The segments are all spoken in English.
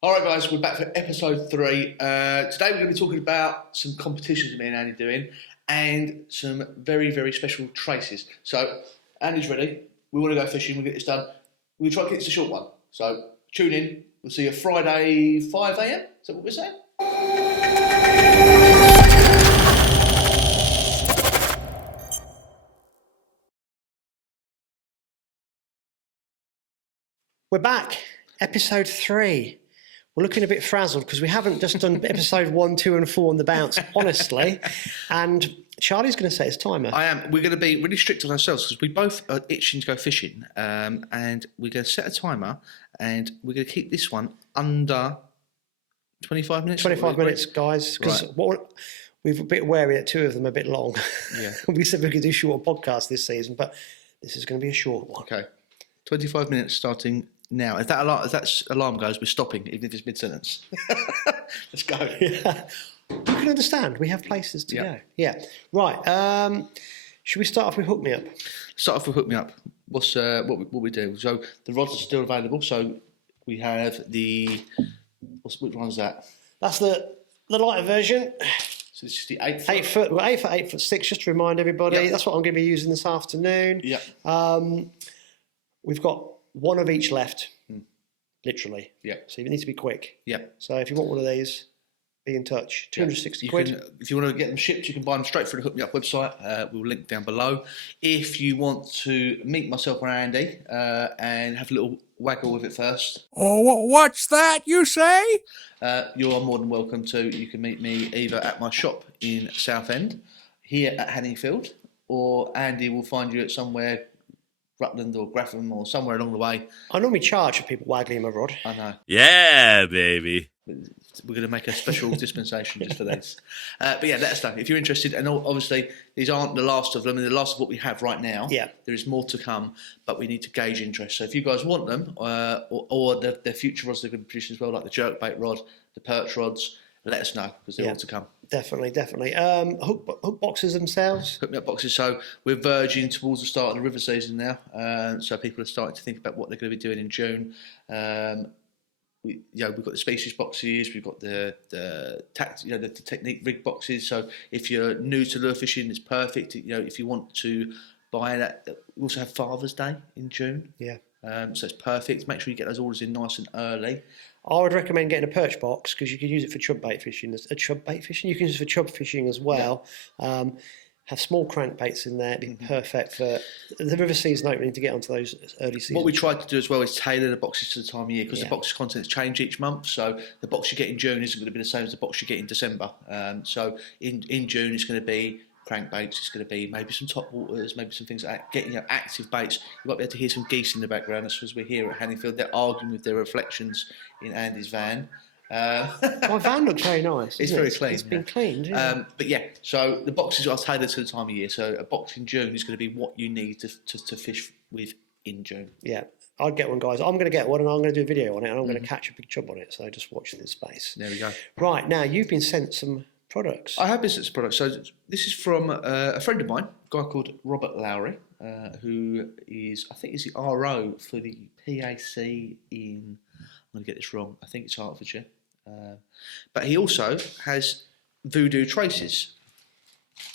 All right, guys, we're back for episode 3. Today we're going to be talking about some competitions me and Andy doing and some very, very special traces. So, Andy's ready. We want to go fishing. We'll get this done. We'll try to get this a short one. So, tune in. We'll see you Friday, 5 a.m. Is that what we're saying? We're back, episode 3. We're looking a bit frazzled because we haven't just done episode 1, 2 and 4 on the bounce, honestly. And Charlie's going to set his timer. I am. We're going to be really strict on ourselves because we both are itching to go fishing. And we're going to set a timer and we're going to keep this one under 25 minutes. 25 minutes, guys, because we're a bit wary that 2 of them are a bit long. Yeah. We said we could do short podcasts this season, but this is going to be a short one. Okay. 25 minutes starting now. If that alarm goes, we're stopping, even if it's mid-sentence. Let's go. Yeah. You can understand. We have places to go. Yeah. Right. Should we start off with Hook Me Up? Start off with Hook Me Up. What's what we do? So the rods are still available. So we have the which one's that? That's the lighter version. So this is the 8 foot. 8 foot. Well, 8 foot, 8'6". Just to remind everybody, that's what I'm going to be using this afternoon. Yeah. We've got one of each left, literally. Yeah. So you need to be quick. Yeah. So if you want one of these, be in touch. 260 quid. If you want to get them shipped, you can buy them straight through the Hook Me Up website. We'll link down below. If you want to meet myself or Andy and have a little waggle with it first. Oh, what's that you say? You are more than welcome to. You can meet me either at my shop in Southend, here at Hanningfield, or Andy will find you at somewhere, Rutland or Grafham or somewhere along the way. I normally charge for people waggling my rod. I know. Yeah, baby. We're going to make a special dispensation just for these. But yeah, let us know if you're interested. And obviously, these aren't the last of them. And the last of what we have right now. Yeah. There is more to come, but we need to gauge interest. So if you guys want them, or the future rods they're going to produce as well, like the jerkbait rod, the perch rods, let us know because they're all to come. Definitely. Hook boxes themselves. Hook Me Up boxes. So we're verging towards the start of the river season now. So people are starting to think about what they're going to be doing in June. We've got the species boxes. We've got the technique rig boxes. So if you're new to lure fishing, it's perfect. If you want to buy that, we also have Father's Day in June. Yeah. So it's perfect. Make sure you get those orders in nice and early. I would recommend getting a perch box because you can use it for chub bait fishing. You can use it for chub fishing as well. Yeah. Have small crankbaits in there. It'd be perfect for the river season opening to get onto those early seasons. What we tried to do as well is tailor the boxes to the time of year because the box contents change each month. So the box you get in June isn't going to be the same as the box you get in December. So in June it's going to be crankbaits. It's going to be maybe some top waters, maybe some things like that. Getting active baits. You might be able to hear some geese in the background. That's because we're here at Hanningfield. They're arguing with their reflections in Andy's van. My van looks very nice. It's very clean. It's been cleaned. But yeah, so the boxes are tailored to the time of year. So a box in June is going to be what you need to fish with in June. Yeah, I'd get one, guys. I'm going to get one and I'm going to do a video on it and I'm going to catch a big chub on it. So just watch this space. There we go. Right, now you've been sent some products. I have been sent some products. So this is from a friend of mine, a guy called Robert Lowry, who is, I think, is the RO for the PAC in, I'm going to get this wrong, I think it's Hertfordshire. But he also has Voodoo Traces.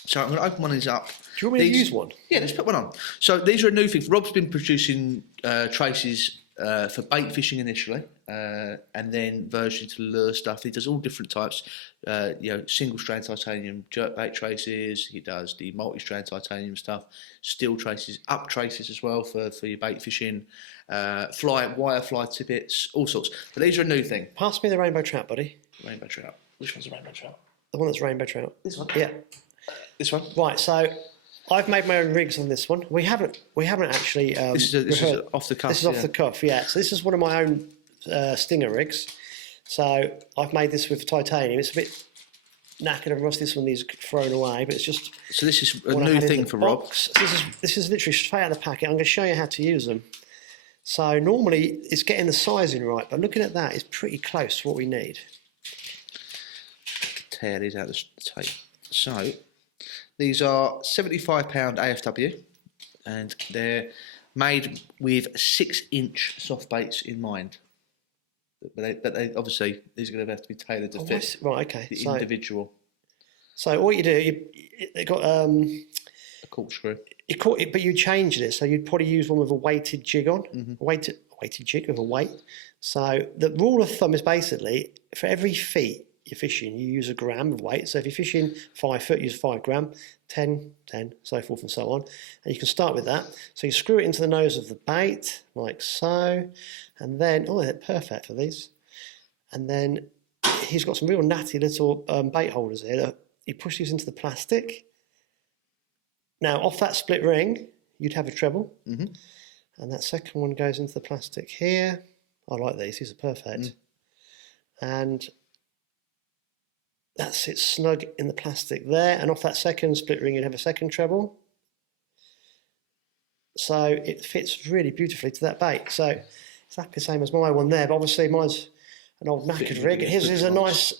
So I'm going to open one of these up. Do you want me to use one? Yeah, let's put one on. So these are a new thing. Rob's been producing traces for bait fishing initially, and then version to lure stuff. He does all different types. Single strand titanium jerkbait traces. He does the multi-strand titanium stuff, steel traces, up traces as well for your bait fishing, wire fly tippets, all sorts. But these are a new thing. Pass me the rainbow trout, buddy. Rainbow trout. Which one's a rainbow trout? The one that's rainbow trout. This one. Yeah. This one. Right. So I've made my own rigs on this one. We haven't actually. This is off the cuff. This is off the cuff. Yeah. So this is one of my own stinger rigs. So I've made this with titanium. It's a bit knackered and rusty. This one needs thrown away, but it's just. So this is a new thing for Rob. This is literally straight out of the packet. I'm going to show you how to use them. So normally it's getting the sizing right, but looking at that, it's pretty close to what we need. Tear these out of the tape. So these are £75 AFW, and they're made with 6-inch soft baits in mind. But they obviously these are going to have to be tailored to fit Right, okay. the individual. So what you do, they got A corkscrew. you caught it, but you changed it. So you'd probably use one with a weighted jig on, a weighted jig with a weight. So the rule of thumb is basically for every feet you're fishing, you use a gram of weight. So if you're fishing 5 foot, use 5 gram, 10, so forth and so on. And you can start with that. So you screw it into the nose of the bait, like so. And then, they're perfect for these. And then he's got some real natty little bait holders here that he pushes these into the plastic. Now, off that split ring, you'd have a treble. And that second one goes into the plastic here. I like these are perfect. And that sits snug in the plastic there. And off that second split ring, you'd have a second treble. So it fits really beautifully to that bait. So exactly the same as my one there, but obviously mine's an old knackered rig. His is a nice,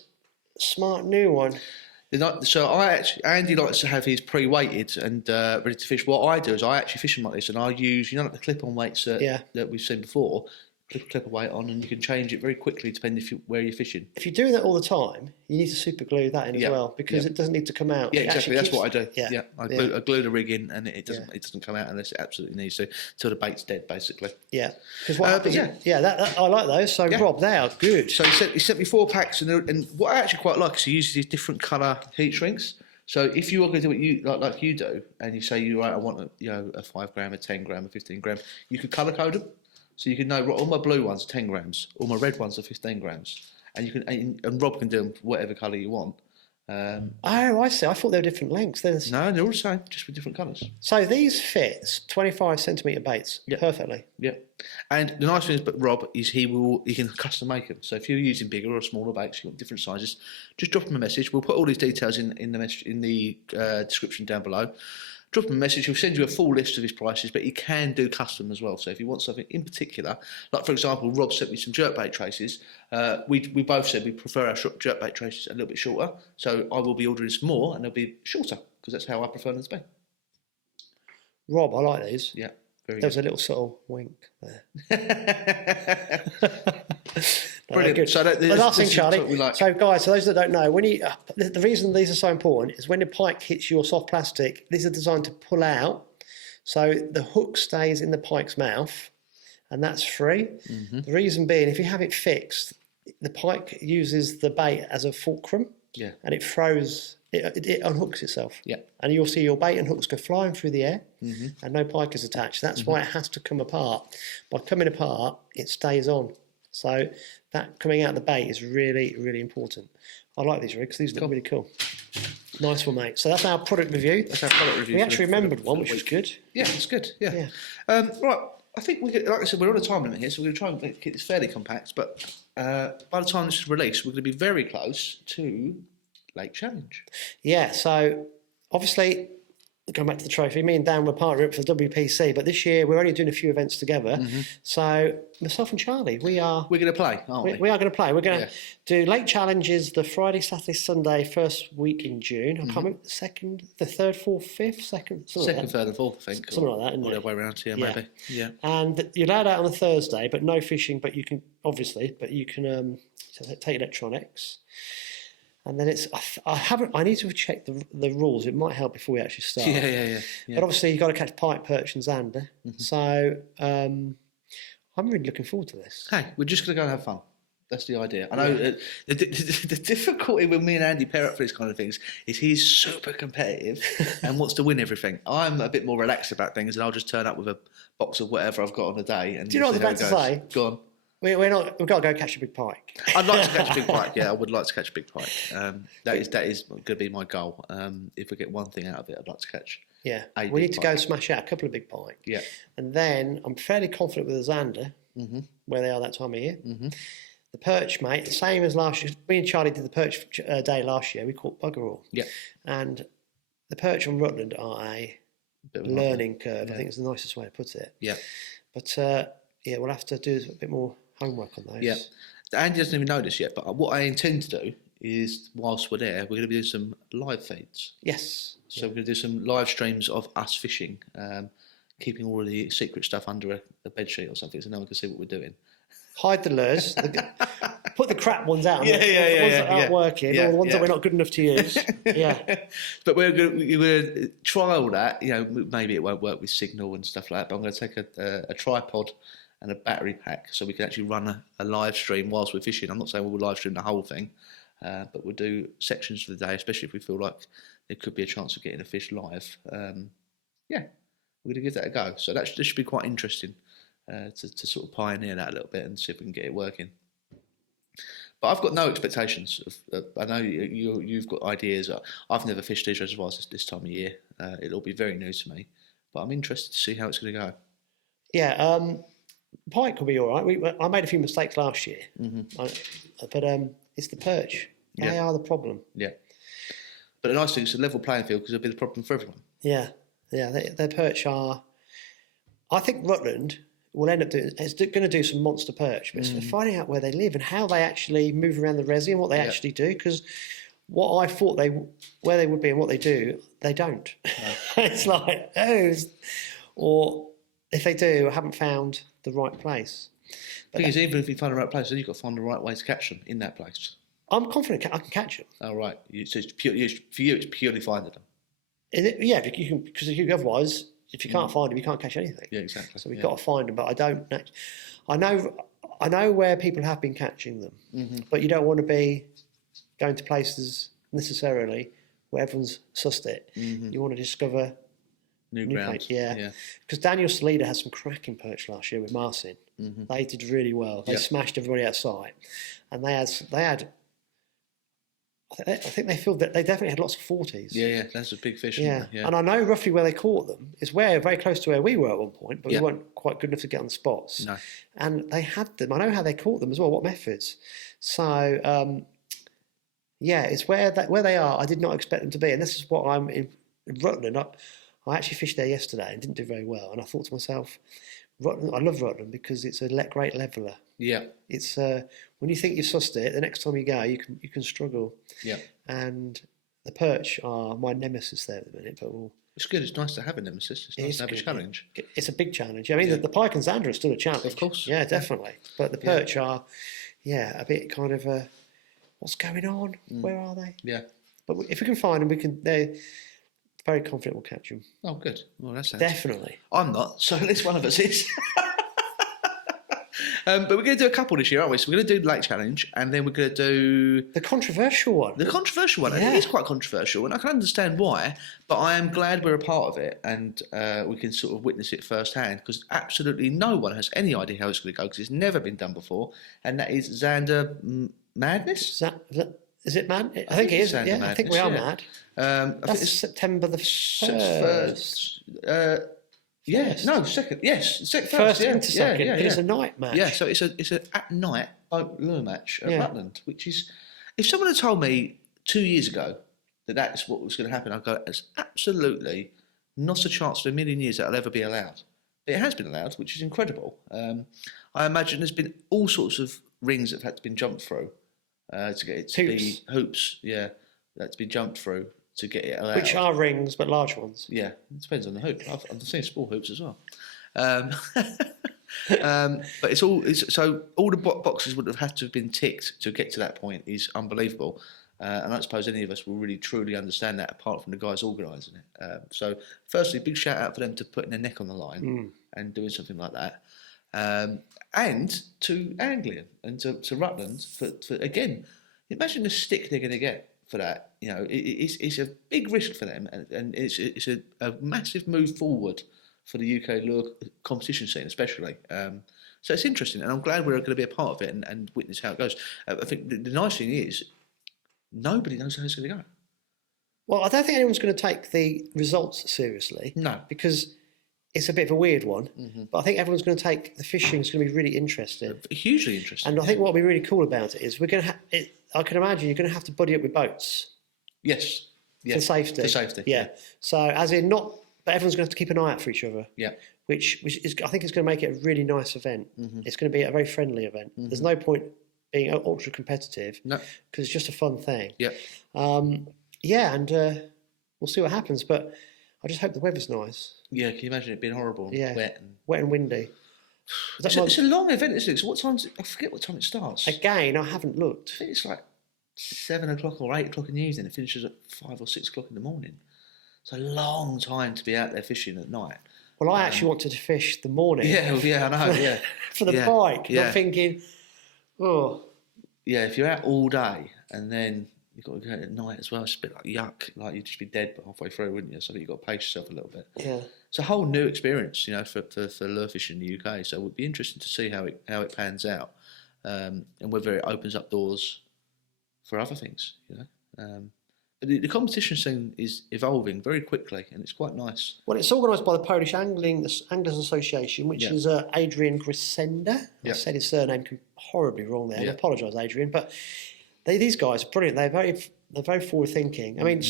smart new one. So Andy likes to have his pre-weighted and ready to fish. What I do is I actually fish them like this, and I use like the clip-on weights that we've seen before. Clip a weight on, and you can change it very quickly depending where you're fishing. If you're doing that all the time, you need to super glue that in as well, because it doesn't need to come out. Yeah, exactly. That's what I do. Yeah, I glue the rig in, and it doesn't come out unless it absolutely needs to, till the bait's dead, basically. Yeah, because what happens? I like those. So Rob, they are good. So he sent me 4 packs, and what I actually quite like is he uses these different colour heat shrinks. So if you are going to do what you like you do, and you say I want a 5 gram, a 10 gram, a 15 gram, you could colour code them. So you can know all my blue ones are 10 grams, all my red ones are 15 grams, and you can and Rob can do them whatever colour you want. I see. I thought they were different lengths. No, they're all the same, just with different colours. So these fit 25 centimetre baits perfectly. Yeah, and the nice thing is, Rob is he can custom make them. So if you're using bigger or smaller baits, you want different sizes, just drop him a message. We'll put all these details in the description down below. Drop him a message, he'll send you a full list of his prices, but he can do custom as well. So if you want something in particular, like for example, Rob sent me some jerkbait traces. We both said we prefer our jerkbait traces a little bit shorter. So I will be ordering some more and they'll be shorter because that's how I prefer them to be. Rob, I like these. Yeah, very There's good. A little subtle wink there. Brilliant. Good. So the last thing, Charlie. Like. So, guys, for those that don't know, the reason these are so important is when the pike hits your soft plastic, these are designed to pull out, so the hook stays in the pike's mouth, and that's free. The reason being, if you have it fixed, the pike uses the bait as a fulcrum, and it throws. It unhooks itself. Yeah. And you'll see your bait and hooks go flying through the air, and no pike is attached. That's why it has to come apart. By coming apart, it stays on. So that coming out of the bait is really, really important. I like these rigs. These look really cool. Nice one, mate. So that's our product review. We actually remembered one, which was good. Yeah, it's good. Yeah. Right. I think like I said, we're on a time limit here, so we're going to try and keep this fairly compact. But by the time this is released, we're going to be very close to Lake Challenge. Yeah. So obviously, going back to the trophy, me and Dan were partnering up for the WPC, but this year we're only doing a few events together. So myself and Charlie, we're going to play, aren't we? We are going to play. We're going to do Lake Challenges the Friday, Saturday, Sunday, first week in June. I can't remember the third, fourth, fifth, second, third, and fourth, I think. Something like that, isn't it? All the way around here, maybe. Yeah. And you're allowed out on the Thursday, but no fishing. But you can take electronics. And then I need to check the rules. It might help before we actually start. Yeah. But obviously you've got to catch pike, perch and Xander. So I'm really looking forward to this. Hey, we're just going to go and have fun. That's the idea. I know the difficulty when me and Andy pair up for these kind of things is he's super competitive and wants to win everything. I'm a bit more relaxed about things, and I'll just turn up with a box of whatever I've got on the day. And do you know what I was about to say? Go on. We've got to go catch a big pike. I'd like to catch a big pike. Yeah, I would like to catch a big pike. That is going to be my goal. If we get one thing out of it, I'd like to catch. Yeah, we need to go smash out a couple of big pike. Yeah, and then I'm fairly confident with the Xander, where they are that time of year. The perch, mate, same as last year. Me and Charlie did the perch day last year. We caught bugger all. Yeah, and the perch on Rutland are a learning curve. I think it's the nicest way to put it. Yeah, but we'll have to do a bit more homework on those. Yeah, Andy doesn't even know this yet, but what I intend to do is, whilst we're there, we're going to be doing some live feeds. Yes. So we're going to do some live streams of us fishing, keeping all of the secret stuff under a bedsheet or something, so no one can see what we're doing. hide the lures, put the crap ones out, Yeah, the ones that aren't working, or the ones that we're not good enough to use. Yeah. But we're going to trial that. You know, maybe it won't work with signal and stuff like that, but I'm going to take a tripod and a battery pack so we can actually run a live stream whilst we're fishing. I'm not saying we'll live stream the whole thing, but we'll do sections of the day, especially if we feel like there could be a chance of getting a fish live. Yeah, we're going to give that a go. So this should be quite interesting to sort of pioneer that a little bit and see if we can get it working. But I've got no expectations. I know you've got ideas. I've never fished these reservoirs this time of year. It'll be very new to me, but I'm interested to see how it's going to go. Yeah, pike will be all right. I made a few mistakes last year, but it's the perch. They are the problem. Yeah. But the nice thing is it's a level playing field because it'll be the problem for everyone. Yeah, their perch are. I think Rutland will end up doing. It's going to do some monster perch, but it's finding out where they live and how they actually move around the resi and what they actually do. Because what I thought where they would be and what they do, they don't. No. It's like or if they do, I haven't found the right place. But the thing is, even if you find the right place, then you've got to find the right way to catch them in that place. I'm confident I can catch them. Oh, right. So for you, it's purely finding them. Yeah, you can, because otherwise, if you can't find them, you can't catch anything. Yeah, exactly. So we've got to find them, but I don't. I know where people have been catching them, but you don't want to be going to places necessarily where everyone's sussed it. You want to discover new ground. Yeah, because Daniel Salida had some cracking perch last year with Marcin. They did really well. They smashed everybody outside, and they had. I think they feel that they definitely had lots of 40s. Yeah, that's a big fish. Yeah, and I know roughly where they caught them. It's very close to where we were at one point, but we weren't quite good enough to get on the spots. No. And they had them. I know how they caught them as well, what methods. So, it's where they are. I did not expect them to be. And this is what I'm in Rutland. I actually fished there yesterday and didn't do very well. And I thought to myself, Rutland, I love Rutland because it's a great leveller. Yeah. It's when you think you've sussed it, the next time you go, you can struggle. Yeah. And the perch are my nemesis there at the minute, but it's good. It's nice to have a nemesis. It's nice to have a challenge. It's a big challenge. I mean, the pike and Xander are still a challenge. Of course. Yeah, definitely. But the perch are, a bit kind of what's going on? Where are they? Yeah. But if we can find them, they're very confident we'll catch them. Oh, good. Well, that's definitely. I'm not, so at least one of us is. But we're going to do a couple this year, aren't we? So we're going to do the Lake Challenge, and then we're going to do the controversial one. The controversial one. Yeah. It is quite controversial, and I can understand why. But I am glad we're a part of it, and we can sort of witness it firsthand. Because absolutely no one has any idea how it's going to go, because it's never been done before. And that is Xander Madness. Is it mad? I think it is. Xander Madness, I think we are mad. That's September the 1st. Second. Yes, second. First into second. But it's a night match. Yeah, so it's a at night lure match at Rutland, which is, if someone had told me 2 years ago that that's what was going to happen, I'd go, it's absolutely not a chance for a million years that'll ever be allowed. It has been allowed, which is incredible. I imagine there's been all sorts of rings that have had to been jumped through to get it to be hoops. Yeah, that's been jumped through to get it allowed. Which are rings, but large ones. Yeah, it depends on the hoop. I've seen small hoops as well. But so all the boxes would have had to have been ticked to get to that point is unbelievable. And I don't suppose any of us will really truly understand that apart from the guys organising it. So firstly, big shout out for them to putting their neck on the line and doing something like that. And to Anglia and to Rutland for again, imagine the stick they're going to get for that. You know, it's a big risk for them, and it's a massive move forward for the UK lure competition scene, especially. So it's interesting, and I'm glad we're going to be a part of it and witness how it goes. I think the nice thing is nobody knows how it's going to go. Well, I don't think anyone's going to take the results seriously. No, because it's a bit of a weird one. But I think everyone's going to take the fishing is going to be really interesting, hugely interesting. And I think what will be really cool about it is we're going to. I can imagine you're going to have to buddy up with boats. Yes. For safety. For safety. Yeah. So as in not, but everyone's going to have to keep an eye out for each other. Yeah. Which is, I think, it's going to make it a really nice event. It's going to be a very friendly event. There's no point being ultra competitive. No. Because it's just a fun thing. Yeah. And we'll see what happens. But I just hope the weather's nice. Yeah. Can you imagine it being horrible? Yeah. Wet and windy. It's a long event, isn't it? So what time? I forget what time it starts. Again, I haven't looked. I think it's like 7 o'clock or 8 o'clock in the evening. It finishes at 5 or 6 o'clock in the morning. It's a long time to be out there fishing at night. Well, I actually wanted to fish the morning. Yeah, I know. Yeah, for the bike. And I'm thinking, yeah. If you're out all day and then you've got to go at night as well, it's a bit like yuck. Like you'd just be dead halfway through, wouldn't you? So I think you've got to pace yourself a little bit. Yeah, it's a whole new experience, for lure fishing in the UK. So it would be interesting to see how it pans out, and whether it opens up doors for other things. But the competition scene is evolving very quickly, and it's quite nice. Well, it's organised by the Polish Anglers Association, which is Adrian Grisenda. I said his surname horribly wrong there. I apologise, Adrian. But these guys are brilliant. They're very forward thinking. I mean,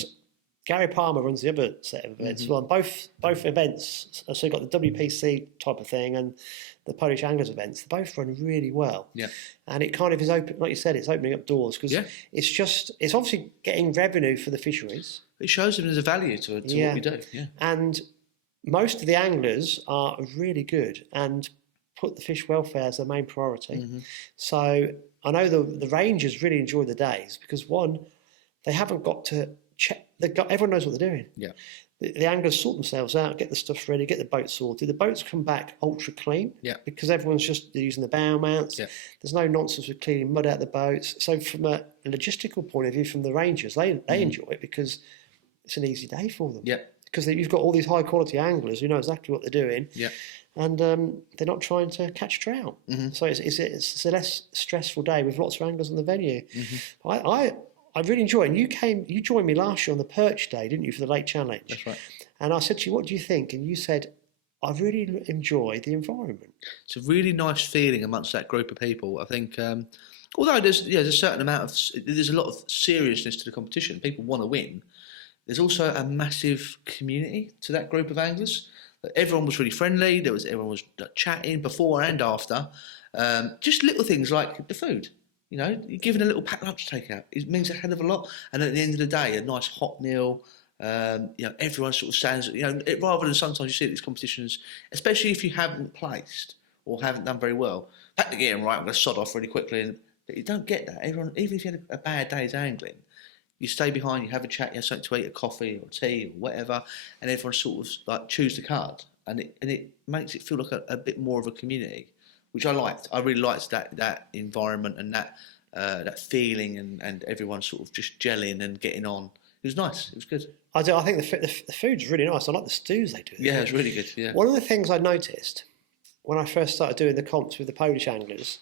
Gary Palmer runs the other set of events as well. Both events, so you've got the WPC type of thing and the Polish Anglers events. They both run really well. Yeah. And it kind of is open, like you said, it's opening up doors because it's obviously getting revenue for the fisheries. It shows them there's a value to what we do. Yeah. And most of the anglers are really good and put the fish welfare as their main priority. Mm-hmm. So I know the rangers really enjoy the days because one, they haven't got to check. Everyone knows what they're doing. Yeah. The anglers sort themselves out, get the stuff ready, get the boat sorted. The boats come back ultra clean because everyone's just using the bow mounts. Yeah. There's no nonsense with cleaning mud out of the boats. So from a logistical point of view, from the rangers, they enjoy it because it's an easy day for them. Yeah. Because you've got all these high quality anglers who know exactly what they're doing. Yeah. And they're not trying to catch trout. Mm-hmm. So it's a less stressful day with lots of anglers on the venue. Mm-hmm. I really enjoy it. And you joined me last year on the Perch Day, didn't you, for the Lake Challenge? That's right. And I said to you, what do you think? And you said, I really enjoy the environment. It's a really nice feeling amongst that group of people. I think, although there's a certain amount there's a lot of seriousness to the competition. People want to win. There's also a massive community to that group of anglers. Everyone was really friendly. Everyone was chatting before and after. Just little things like the food. You're giving a little packed lunch takeout. It means a hell of a lot. And at the end of the day, a nice hot meal. Everyone sort of stands. Rather than sometimes you see at these competitions, especially if you haven't placed or haven't done very well, pack the gear and right, I'm going to sod off really quickly. But you don't get that. Everyone, even if you had a bad day's angling, you stay behind, you have a chat, you have something to eat, a coffee or tea or whatever, and everyone sort of like chews the card, and it makes it feel like a bit more of a community. Which I liked. I really liked that environment and that feeling and everyone sort of just gelling and getting on. It was nice. It was good. I do. I think the food's really nice. I like the stews they do. Yeah, it's really good. Yeah. One of the things I noticed when I first started doing the comps with the Polish anglers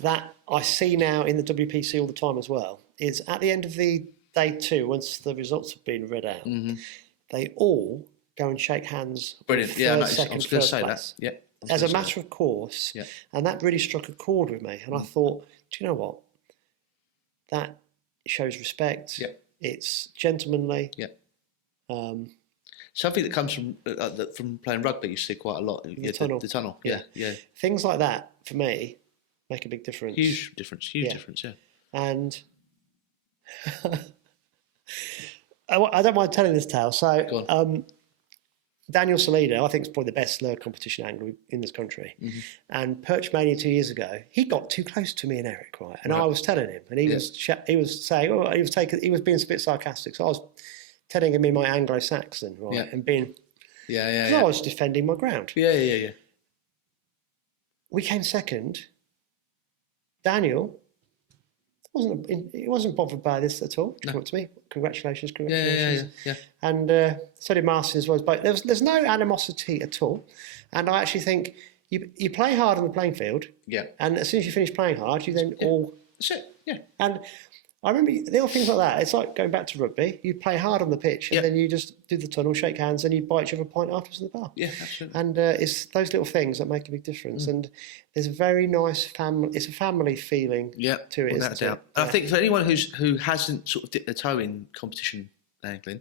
that I see now in the WPC all the time as well is at the end of the day 2, once the results have been read out, they all go and shake hands. Brilliant. Yeah, I was going to say that. Yeah. As a matter of course, and that really struck a chord with me. And I thought, do you know what? That shows respect. Yeah. It's gentlemanly. Yeah. Something that comes from playing rugby, you see quite a lot. The tunnel. The tunnel. Yeah. Things like that for me make a big difference. Huge difference. Yeah. And I don't mind telling this tale. So. Go on. Daniel Salido, I think, is probably the best lure competition angler in this country. Mm-hmm. And Perch Mania 2 years ago, he got too close to me and Eric, right? And I was telling him, and he was saying, he was being a bit sarcastic. So I was telling him in my Anglo-Saxon, right, and being, I was defending my ground. Yeah. We came second. Daniel wasn't bothered by this at all. He came up to me. Congratulations. Yeah. And so did Martin as well. But there's no animosity at all. And I actually think you play hard on the playing field. Yeah. And as soon as you finish playing hard, you then all. That's it. Yeah. And I remember little things like that. It's like going back to rugby. You play hard on the pitch, and then you just do the tunnel, shake hands, and you buy each other a pint afterwards in the bar. Yeah, absolutely. And it's those little things that make a big difference. And there's a very nice family. It's a family feeling to it. Without doubt. I think for anyone who hasn't sort of dipped their toe in competition angling,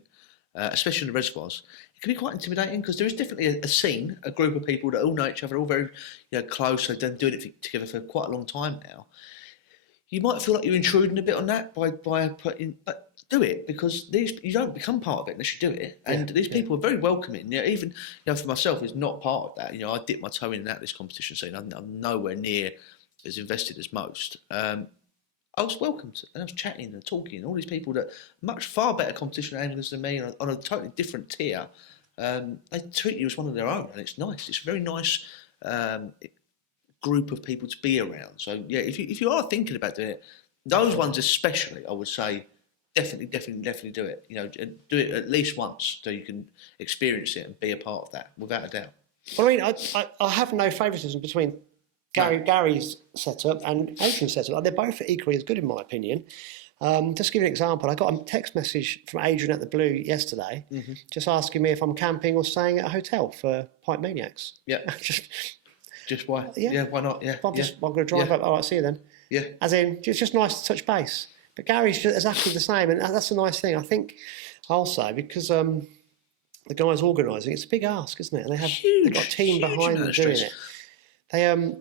especially in the reservoirs, it can be quite intimidating because there is definitely a scene, a group of people that all know each other, all very close. They've been doing it together for quite a long time now. You might feel like you're intruding a bit on that by putting, but do it, because you don't become part of it unless you do it. And these people are very welcoming. Even for myself, who's not part of that, I dip my toe in and out of this competition scene. I'm nowhere near as invested as most. I was welcomed, and I was chatting and talking. All these people that are much far better competition anglers than me on a totally different tier. They treat you as one of their own, and it's nice. It's a very nice group of people to be around. So if you are thinking about doing it, those ones especially, I would say, definitely do it. Do it at least once so you can experience it and be a part of that, without a doubt. Well, I mean, I have no favouritism between Gary's setup and Adrian's setup. They're both equally as good, in my opinion. Just to give you an example, I got a text message from Adrian at the Blue yesterday, just asking me if I'm camping or staying at a hotel for Pipe Maniacs. Yeah. Just why? Yeah, why not? Yeah. I'm going to drive up. All right, see you then. Yeah. As in, it's just nice to touch base. But Gary's just exactly the same, and that's a nice thing. I think also because the guys organising, it's a big ask, isn't it? And they've got a team behind them doing it.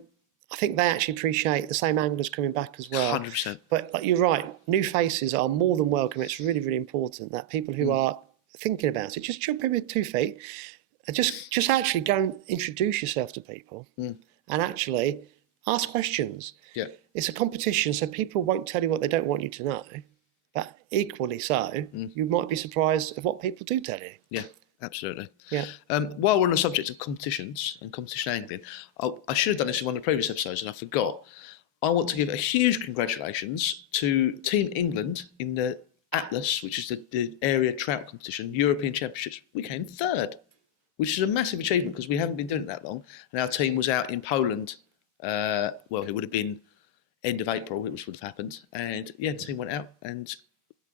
I think they actually appreciate the same anglers coming back as well. 100%. But like you're right, new faces are more than welcome. It's really, really important that people who are thinking about it, just jump in with 2 feet and just actually go and introduce yourself to people and actually ask questions. Yeah. It's a competition, so people won't tell you what they don't want you to know. But equally so, you might be surprised at what people do tell you. Yeah. Absolutely. Yeah. While we're on the subject of competitions and competition angling, I should have done this in one of the previous episodes and I forgot. I want to give a huge congratulations to Team England in the Atlas, which is the area trout competition, European Championships. We came third, which is a massive achievement because we haven't been doing it that long. And our team was out in Poland. It would have been end of April, which would have happened. And the team went out and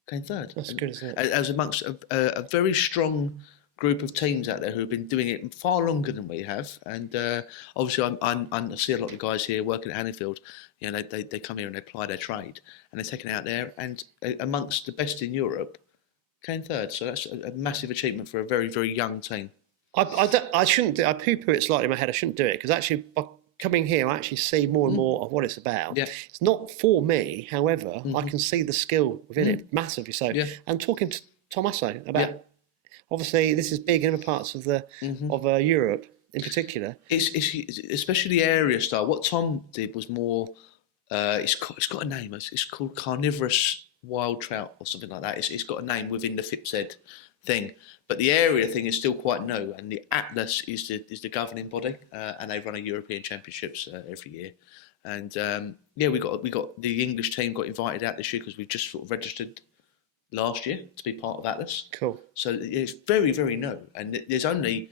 came third. That's good, isn't it? As amongst a very strong group of teams out there who have been doing it far longer than we have, and obviously I see a lot of the guys here working at Hanningfield. They come here and they ply their trade, and they're taken out there, and amongst the best in Europe, came third. So that's a massive achievement for a very, very young team. I shouldn't do. I poo-poo it slightly in my head. I shouldn't do it because actually, by coming here, I actually see more and more of what it's about. Yeah. It's not for me, however, I can see the skill within it massively. So, and talking to Tommaso about. Obviously, this is big in other parts of Europe, in particular. It's especially the area style. What Tom did was more. It's got a name. It's called carnivorous wild trout or something like that. It's got a name within the FIPZ thing, but the area thing is still quite new. And the Atlas is the governing body, and they run a European Championships every year. And we got the English team got invited out this year because we've just sort of registered last year to be part of Atlas. Cool. So it's very, very new. And there's only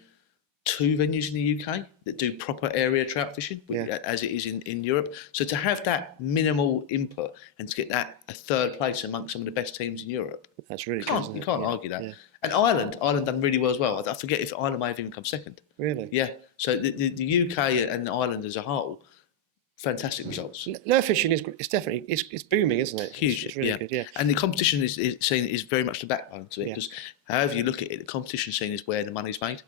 2 venues in the UK that do proper area trout fishing, as it is in Europe. So to have that minimal input and to get that a third place amongst some of the best teams in Europe, that's really good. You can't argue that. Yeah. And Ireland done really well as well. I forget if Ireland may have even come second. Really? Yeah. So the UK and Ireland as a whole, fantastic results. Lure fishing is definitely it's booming, isn't it? Huge, it's really good, yeah. And the competition is very much the backbone to it because however you look at it, the competition scene is where the money's made,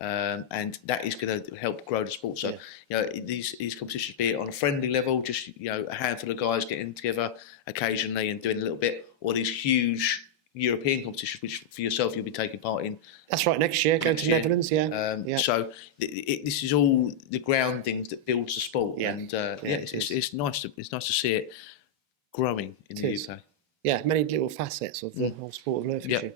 and that is going to help grow the sport. So these competitions, be it on a friendly level, just a handful of guys getting together occasionally and doing a little bit, or these huge European competitions, which for yourself you'll be taking part in. That's right, next year, going to Netherlands, So this is all the groundings that builds the sport, and it's nice to see it growing in the UK. Yeah, many little facets of the whole sport of lure fishing.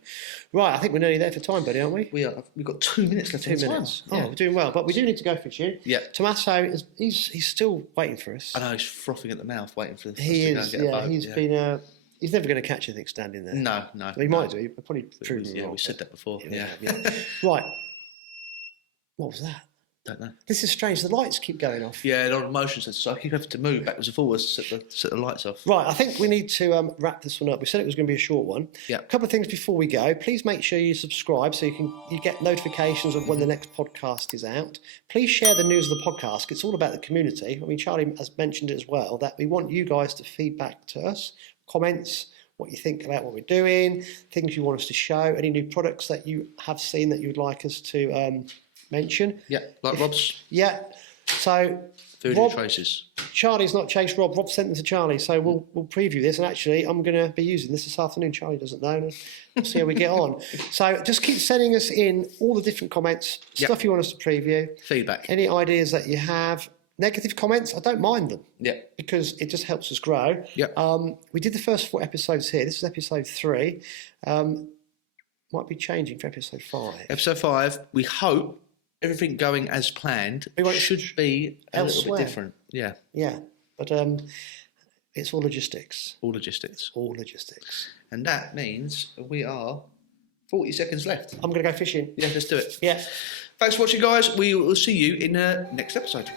Right, I think we're nearly there for time, buddy, aren't we? We are. We've got 2 minutes left. 2 minutes. Oh, we're doing well, but we do need to go fishing. Yeah. Tommaso he's still waiting for us. I know he's frothing at the mouth, waiting for us to he go is. and get a boat. He's been. He's never going to catch anything standing there. No. He might do. He'll probably prove me wrong. We said that before. Yeah. Right. What was that? Don't know. This is strange. The lights keep going off. Yeah, a lot of motion sensors. So I keep having to move backwards and forwards to set the lights off. Right, I think we need to wrap this one up. We said it was going to be a short one. Yeah. A couple of things before we go. Please make sure you subscribe so you get notifications of when the next podcast is out. Please share the news of the podcast. It's all about the community. I mean, Charlie has mentioned it as well, that we want you guys to feedback to us, comments, what you think about what we're doing, things you want us to show, any new products that you have seen that you would like us to mention. Yeah, like Rob's. Yeah. So Voodoo Rob, Traces. Charlie's not chased Rob. Rob sent them to Charlie, so we'll preview this. And actually, I'm going to be using this afternoon. Charlie doesn't know. And we'll see how we get on. So just keep sending us in all the different comments, stuff you want us to preview, feedback, any ideas that you have. Negative comments, I don't mind them. Yeah. Because it just helps us grow. Yeah. We did the first 4 episodes here. This is episode 3. Might be changing for episode 5. Episode 5. We hope everything going as planned. Should be a little bit different. Yeah. Yeah. But it's all logistics. All logistics. All logistics. And that means we are 40 seconds left. I'm going to go fishing. Yeah, let's do it. Yeah. Thanks for watching, guys. We will see you in the next episode.